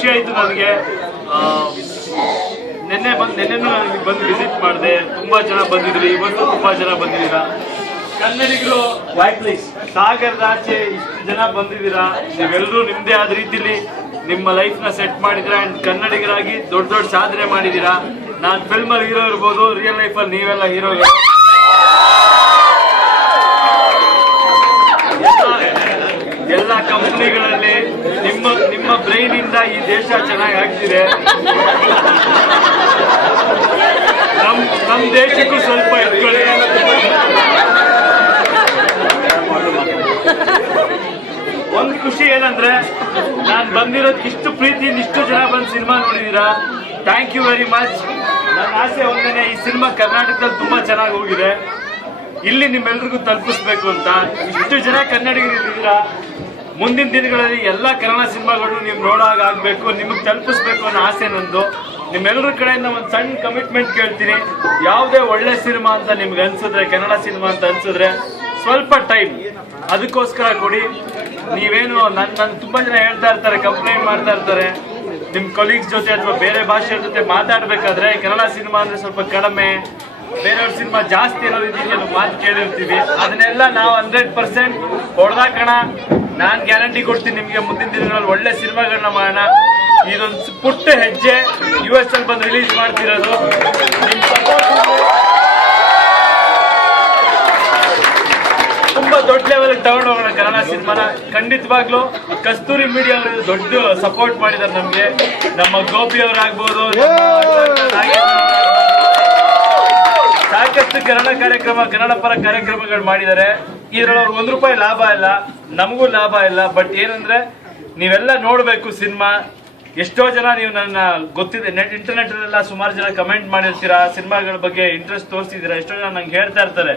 ಖುಷಿ ಆಯ್ತು ನನಗೆ. ನಿನ್ನೆ ನನಗೆ ಬಂದು ವಿಸಿಟ್ ಮಾಡಿದೆ, ತುಂಬಾ ಜನ ಬಂದಿದ್ರಿ, ಇವತ್ತು ತುಂಬಾ ಜನ ಬಂದಿದ್ದೀರಾ. ಕನ್ನಡಿಗರು ಸಾಗರದ ಆಚೆ ಇಷ್ಟು ಜನ ಬಂದಿದ್ದೀರಾ. ನೀವೆಲ್ಲರೂ ನಿಮ್ದೇ ಆದ ರೀತಿಲಿ ನಿಮ್ಮ ಲೈಫ್ ನ ಸೆಟ್ ಮಾಡಿದ್ದೀರಾ ಅಂಡ್ ಕನ್ನಡಿಗರಾಗಿ ದೊಡ್ಡ ದೊಡ್ಡ ಸಾಧನೆ ಮಾಡಿದ್ದೀರಾ. ನಾನು ಫಿಲ್ಮ್ ಅಲ್ಲಿ ಹೀರೋ ಇರ್ಬೋದು, ರಿಯಲ್ ಲೈಫ್ ಅಲ್ಲಿ ನೀವೆಲ್ಲ ಹೀರೋಗಳು. ಎಲ್ಲ ಕಂಪನಿಗಳಲ್ಲಿ ನಿಮ್ಮ ಬ್ರೈನ್ ಇಂದ ಈ ದೇಶ ಚೆನ್ನಾಗಿ ಆಗ್ತಿದೆ. ನಮ್ ದೇಶಕ್ಕೂ ಸ್ವಲ್ಪ ಎತ್ಕೊಳ್ಳಿ. ಒಂದು ಖುಷಿ ಏನಂದ್ರೆ ನಾನು ಬಂದಿರೋದು ಇಷ್ಟು ಪ್ರೀತಿಯಿಂದ ಇಷ್ಟು ಜನ ಬಂದು ಸಿನಿಮಾ ನೋಡಿದೀರಾ. Thank you very much. ನನ್ನ ಆಸೆ ಒಂದೇನೆ, ಈ ಸಿನಿಮಾ ಕರ್ನಾಟಕದಲ್ಲಿ ತುಂಬಾ ಚೆನ್ನಾಗಿ ಹೋಗಿದೆ, ಇಲ್ಲಿ ನಿಮ್ಮೆಲ್ರಿಗೂ ತಲುಪಿಸ್ಬೇಕು ಅಂತ. ಇಷ್ಟು ಜನ ಕನ್ನಡಿಗರಿದ್ದೀರಾ, ಮುಂದಿನ ದಿನಗಳಲ್ಲಿ ಎಲ್ಲ ಕನ್ನಡ ಸಿನಿಮಾಗಳು ನೀವು ನೋಡೋಕೆ ಆಗ್ಬೇಕು, ನಿಮಗೆ ತಲುಪಿಸ್ಬೇಕು ಅನ್ನೋ ಆಸೆ ನಂದು. ನಿಮ್ಮೆಲ್ಲರ ಕಡೆಯಿಂದ ಒಂದು ಸಣ್ಣ ಕಮಿಟ್ಮೆಂಟ್ ಕೇಳ್ತೀನಿ. ಯಾವುದೇ ಒಳ್ಳೆ ಸಿನಿಮಾ ಅಂತ ನಿಮ್ಗೆ ಅನ್ಸಿದ್ರೆ, ಕನ್ನಡ ಸಿನಿಮಾ ಅಂತ ಅನ್ಸಿದ್ರೆ ಸ್ವಲ್ಪ ಟೈಮ್ ಅದಕ್ಕೋಸ್ಕರ ಕೊಡಿ. ನೀವೇನು ನನ್ನ ತುಂಬಾ ಜನ ಹೇಳ್ತಾ ಇರ್ತಾರೆ, ಕಂಪ್ಲೇಂಟ್ ಮಾಡ್ತಾ ಇರ್ತಾರೆ, ನಿಮ್ಮ ಕೊಲೀಗ್ಸ್ ಜೊತೆ ಅಥವಾ ಬೇರೆ ಭಾಷೆಯ ಜೊತೆ ಮಾತಾಡ್ಬೇಕಾದ್ರೆ ಕನ್ನಡ ಸಿನಿಮಾ ಅಂದ್ರೆ ಸ್ವಲ್ಪ ಕಡಿಮೆ, ಬೇರೆಯವ್ರ ಸಿನಿಮಾ ಜಾಸ್ತಿ ಅನ್ನೋ ರೀತಿಗೆ ಮಾತು ಕೇಳಿರ್ತೀವಿ. ಅದನ್ನೆಲ್ಲ ನಾವು 100% ಹೊಡೆದಾಕೋಣ. ನಾನು ಗ್ಯಾರಂಟಿ ಕೊಡ್ತೀನಿ ನಿಮಗೆ, ಮುಂದಿನ ದಿನಗಳಲ್ಲಿ ಒಳ್ಳೆ ಸಿನಿಮಾಗಳನ್ನ ಮಾಡೋಣ. ಇದೊಂದು ಪುಟ್ಟ ಹೆಜ್ಜೆ US ಅಲ್ಲಿ ಬಂದು ರಿಲೀಸ್ ಮಾಡ್ತಿರೋದು. ನಿಮ್ಮ ಸಪೋರ್ಟ್ ತುಂಬಾ ದೊಡ್ಡ ಲೆವೆಲ್ ತಗೊಂಡು ಹೋಗೋಣ ಕನ್ನಡ ಸಿನಿಮಾನ. ಖಂಡಿತವಾಗ್ಲೂ ಕಸ್ತೂರಿ ಮೀಡಿಯಾ ಅವರು ದೊಡ್ಡ ಸಪೋರ್ಟ್ ಮಾಡಿದ್ದಾರೆ ನಮ್ಗೆ. ನಮ್ಮ ಗೋಪಿ ಅವರಾಗ್ಬೋದು, ಸಾಕಷ್ಟು ಕನ್ನಡ ಪರ ಕಾರ್ಯಕ್ರಮಗಳು ಮಾಡಿದ್ದಾರೆ. ಇದ್ರಲ್ಲಿ ಅವ್ರಿಗೆ ₹1 ಲಾಭ ಇಲ್ಲ, ನಮಗೂ ಲಾಭ ಇಲ್ಲ. ಬಟ್ ಏನಂದ್ರೆ ನೀವೆಲ್ಲ ನೋಡ್ಬೇಕು ಸಿನಿಮಾ. ಎಷ್ಟೋ ಜನ ನೀವು ನನ್ನ ಗೊತ್ತಿದೆ, ಇಂಟರ್ನೆಟ್ ಅಲ್ಲೆಲ್ಲ ಸುಮಾರು ಜನ ಕಮೆಂಟ್ ಮಾಡಿರ್ತೀರಾ, ಸಿನಿಮಾಗಳ ಬಗ್ಗೆ ಇಂಟ್ರೆಸ್ಟ್ ತೋರಿಸಿದೀರಾ. ಎಷ್ಟೋ ಜನ ನಂಗೆ ಹೇಳ್ತಾ ಇರ್ತಾರೆ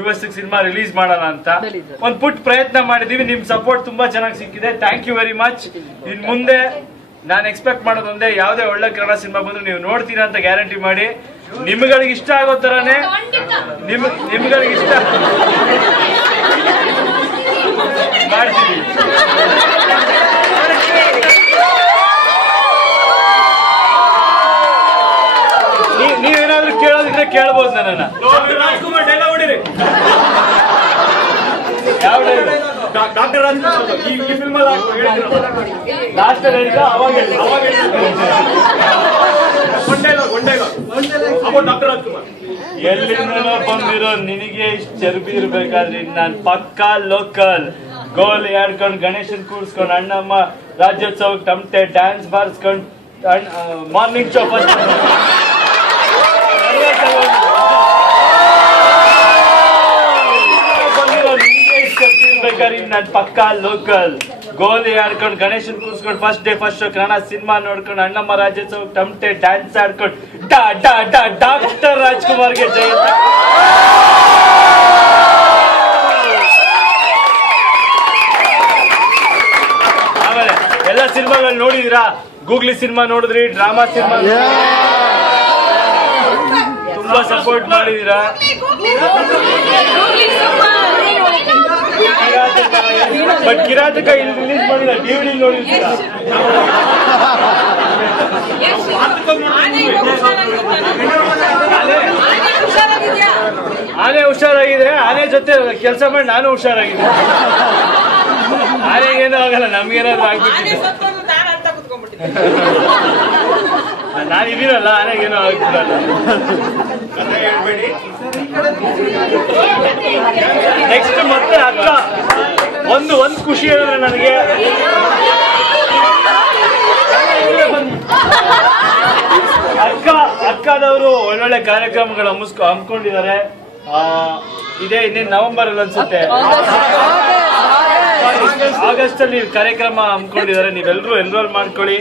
US ಸಿನಿಮಾ ರಿಲೀಸ್ ಮಾಡೋಣ ಅಂತ. ಒಂದು ಪುಟ್ಟ ಪ್ರಯತ್ನ ಮಾಡಿದೀವಿ, ನಿಮ್ ಸಪೋರ್ಟ್ ತುಂಬಾ ಚೆನ್ನಾಗಿ ಸಿಕ್ಕಿದೆ. Thank you very much. ಇನ್ ಮುಂದೆ ನಾನು ಎಕ್ಸ್ಪೆಕ್ಟ್ ಮಾಡೋದೊಂದೇ, ಯಾವುದೇ ಒಳ್ಳೆ ಕನ್ನಡ ಸಿನಿಮಾ ಬಂದ್ರೆ ನೀವು ನೋಡ್ತೀರಾ ಅಂತ ಗ್ಯಾರಂಟಿ ಮಾಡಿ. ನಿಮ್ಗಳಿಗೆ ಇಷ್ಟ ಆಗೋ ತರಾನೇ ನಿಮ್ಗಳಿಗೆ ಇಷ್ಟ ಮಾಡ್ತೀವಿ. ನೀವೇನಾದ್ರೂ ಕೇಳೋದಿದ್ರೆ ಕೇಳ್ಬೋದು ನನ್ನ. ಯಾವ ಡಾಕ್ಟರ್ ಲಾಸ್ಟ್ ಹೇಳಿದ ಅವಾಗ ಎಲ್ಲಿಂದನೋ ಬಂದಿರೋ ನಿನಗೆ ಇಷ್ಟು ಚರ್ಬಿ ಇರ್ಬೇಕಾದ್ರೆ ನಾನು ಪಕ್ಕಾ ಲೋಕಲ್. ಗೋಲಿ ಆಡ್ಕೊಂಡು ಗಣೇಶನ್ ಕೂರ್ಸ್ಕೊಂಡು ಅಣ್ಣಮ್ಮ ರಾಜ್ಯೋತ್ಸವಕ್ಕೆ ತಮಟೆ ಡ್ಯಾನ್ಸ್ ಬಾರಿಸ್ಕೊಂಡು ಮಾರ್ನಿಂಗ್ ಶೋ ನಾನು ಪಕ್ಕಾ ಲೋಕಲ್. ಗೋಲಿ ಆಡ್ಕೊಂಡು ಗಣೇಶನ್ ಕೂರ್ಸ್ಕೊಂಡು first day first show Kannada cinema ನೋಡ್ಕೊಂಡು ಅಣ್ಣಮ್ಮ ರಾಜ್ಯೋತ್ಸವ ತಮಟೆ ಡ್ಯಾನ್ಸ್ ಆಡ್ಕೊಂಡು ಡಾಕ್ಟರ್ ರಾಜ್ಕುಮಾರ್ಗೆ ಜಯ. ಆಮೇಲೆ ಎಲ್ಲ ಸಿನಿಮಾಗಳು ನೋಡಿದಿರಾ? ಗೂಗ್ಲಿ ಸಿನಿಮಾ ನೋಡಿದ್ರಿ, ಡ್ರಾಮಾ ಸಿನಿಮಾ ತುಂಬಾ ಸಪೋರ್ಟ್ ಮಾಡಿದೀರಾ. ಬಟ್ ಕಿರಾತಕ ಇಲ್ಲಿ ರಿಲೀಸ್ ಮಾಡಿಲ್ಲ, DVD ನೋಡಿರ್ತೀರಾ. ಆನೆ ಹುಷಾರಾಗಿದ್ರೆ ಆನೆ ಜೊತೆ ಕೆಲಸ ಮಾಡಿ ನಾನು ಹುಷಾರಾಗಿದ್ದೆ. ಆನೆಗೇನೂ ಆಗಲ್ಲ, ನಮ್ಗೇನಾದ್ರು ಆಗ್ಬಿಟ್ಟಿದೆ. ನಾನು ಇದೀನಲ್ಲ, ಆನೆಗೇನೋ ಆಗ್ಬಿಡಲ್ಲ. ನೆಕ್ಸ್ಟ್ ಮತ್ತೆ ಅಕ್ಕ ಒಂದು ಖುಷಿ ಹೇಳಿದ್ರೆ ನನಗೆ, ಅಕ್ಕದವರು ಒಳ್ಳೊಳ್ಳೆ ಕಾರ್ಯಕ್ರಮಗಳು ಹಮ್ಮಿಕೊಂಡಿದ್ದಾರೆ. ಇದೇ ಇನ್ನೇನು ನವೆಂಬರ್ ಅಲ್ಲಿ ಅನ್ಸುತ್ತೆ, ಆಗಸ್ಟ್ ಅಲ್ಲಿ ಕಾರ್ಯಕ್ರಮ ಹಮ್ಮಿಕೊಂಡಿದ್ದಾರೆ. ನೀವೆಲ್ಲರೂ ಎನ್ರೋಲ್ ಮಾಡ್ಕೊಳ್ಳಿ.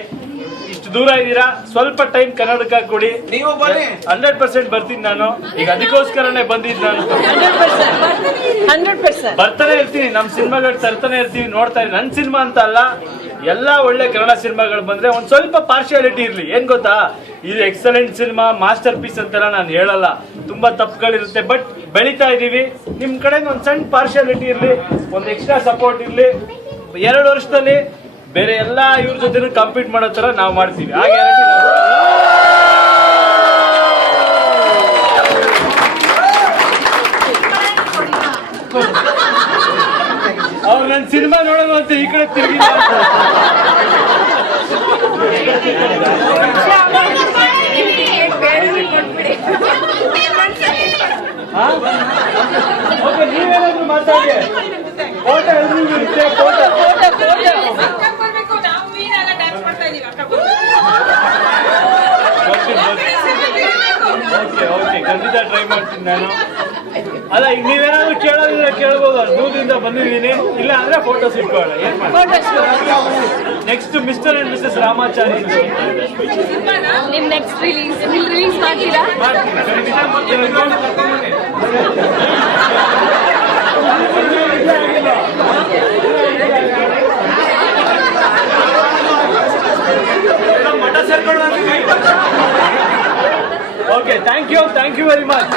ಇಷ್ಟು ದೂರ ಇದ್ದೀರಾ, ಸ್ವಲ್ಪ ಟೈಮ್ ಕನ್ನಡಕ್ಕೆ ಕೊಡಿ. 100% ಬರ್ತೀನಿ ನಾನು. ಈಗ ಅದಕ್ಕೋಸ್ಕರನೇ ಬಂದಿದ್ದು ನಾನು. ಬರ್ತಾನೆ ಇರ್ತೀನಿ, ನಮ್ಮ ಸಿನಿಮಾಗಳು ತರ್ತಾನೆ ಇರ್ತೀವಿ, ನೋಡ್ತಾ ಇರ್ತೀನಿ. ನನ್ನ ಸಿನಿಮಾ ಅಂತ ಅಲ್ಲ, ಎಲ್ಲ ಒಳ್ಳೆ ಕನ್ನಡ ಸಿನಿಮಾಗಳು ಬಂದ್ರೆ ಒಂದ್ ಸ್ವಲ್ಪ ಪಾರ್ಶಿಯಾಲಿಟಿ ಇರ್ಲಿ. ಏನ್ ಗೊತ್ತಾ, ಇದು ಎಕ್ಸಲೆಂಟ್ ಸಿನಿಮಾ, ಮಾಸ್ಟರ್ ಪೀಸ್ ಅಂತೆಲ್ಲ ನಾನು ಹೇಳಲ್ಲ, ತುಂಬಾ ತಪ್ಪುಗಳಿರುತ್ತೆ. ಬಟ್ ಬೆಳೀತಾ ಇದೀವಿ, ನಿಮ್ ಕಡೆ ಒಂದ್ ಸಣ್ಣ ಪಾರ್ಶಿಯಾಲಿಟಿ ಇರ್ಲಿ, ಒಂದ್ ಎಕ್ಸ್ಟ್ರಾ ಸಪೋರ್ಟ್ ಇರ್ಲಿ. 2 ವರ್ಷದಲ್ಲಿ ಬೇರೆ ಎಲ್ಲ ಇವ್ರ ಜೊತೆ ಕಾಂಪೀಟ್ ಮಾಡೋ ತರ ನಾವು ಮಾಡ್ತೀವಿ. ಆ ಗ್ಯಾರಂಟಿ ಅವ್ರು ನನ್ನ ಸಿನಿಮಾ ನೋಡೋದು ಅಂತ ಈ ಕಡೆ ತಿರುಗಿ ನೀವೇನಾದ್ರೂ ಮಾತಾಡಿ. ಫೋಟೋ ಎಲ್ರಿಗೂ ಇರುತ್ತೆ. ಫೋಟೋ ಓಕೆ ಖಂಡಿತ ಟ್ರೈ ಮಾಡ್ತೀನಿ ನಾನು. ಅಲ್ಲ ಈಗ ನೀವೇನಾದ್ರೂ ಕೇಳೋದಿದ್ರೆ ಕೇಳ್ಬೋದು. ದೂರದಿಂದ ಬಂದಿದ್ದೀನಿ, ಇಲ್ಲ ಅಂದ್ರೆ ಫೋಟೋಸ್ ಇಟ್ಕೊಳ್ಳ. ಏನ್ ಮಾಡಿ next mister and missus Ramachari ನಿಮ್ ನೆಕ್ಸ್ಟ್ ರಿಲೀಸ್ ಮಾಡ್ತೀರಾ? ಮಠ ಸೇರ್ಕೊಂಡು. Okay, thank you very much.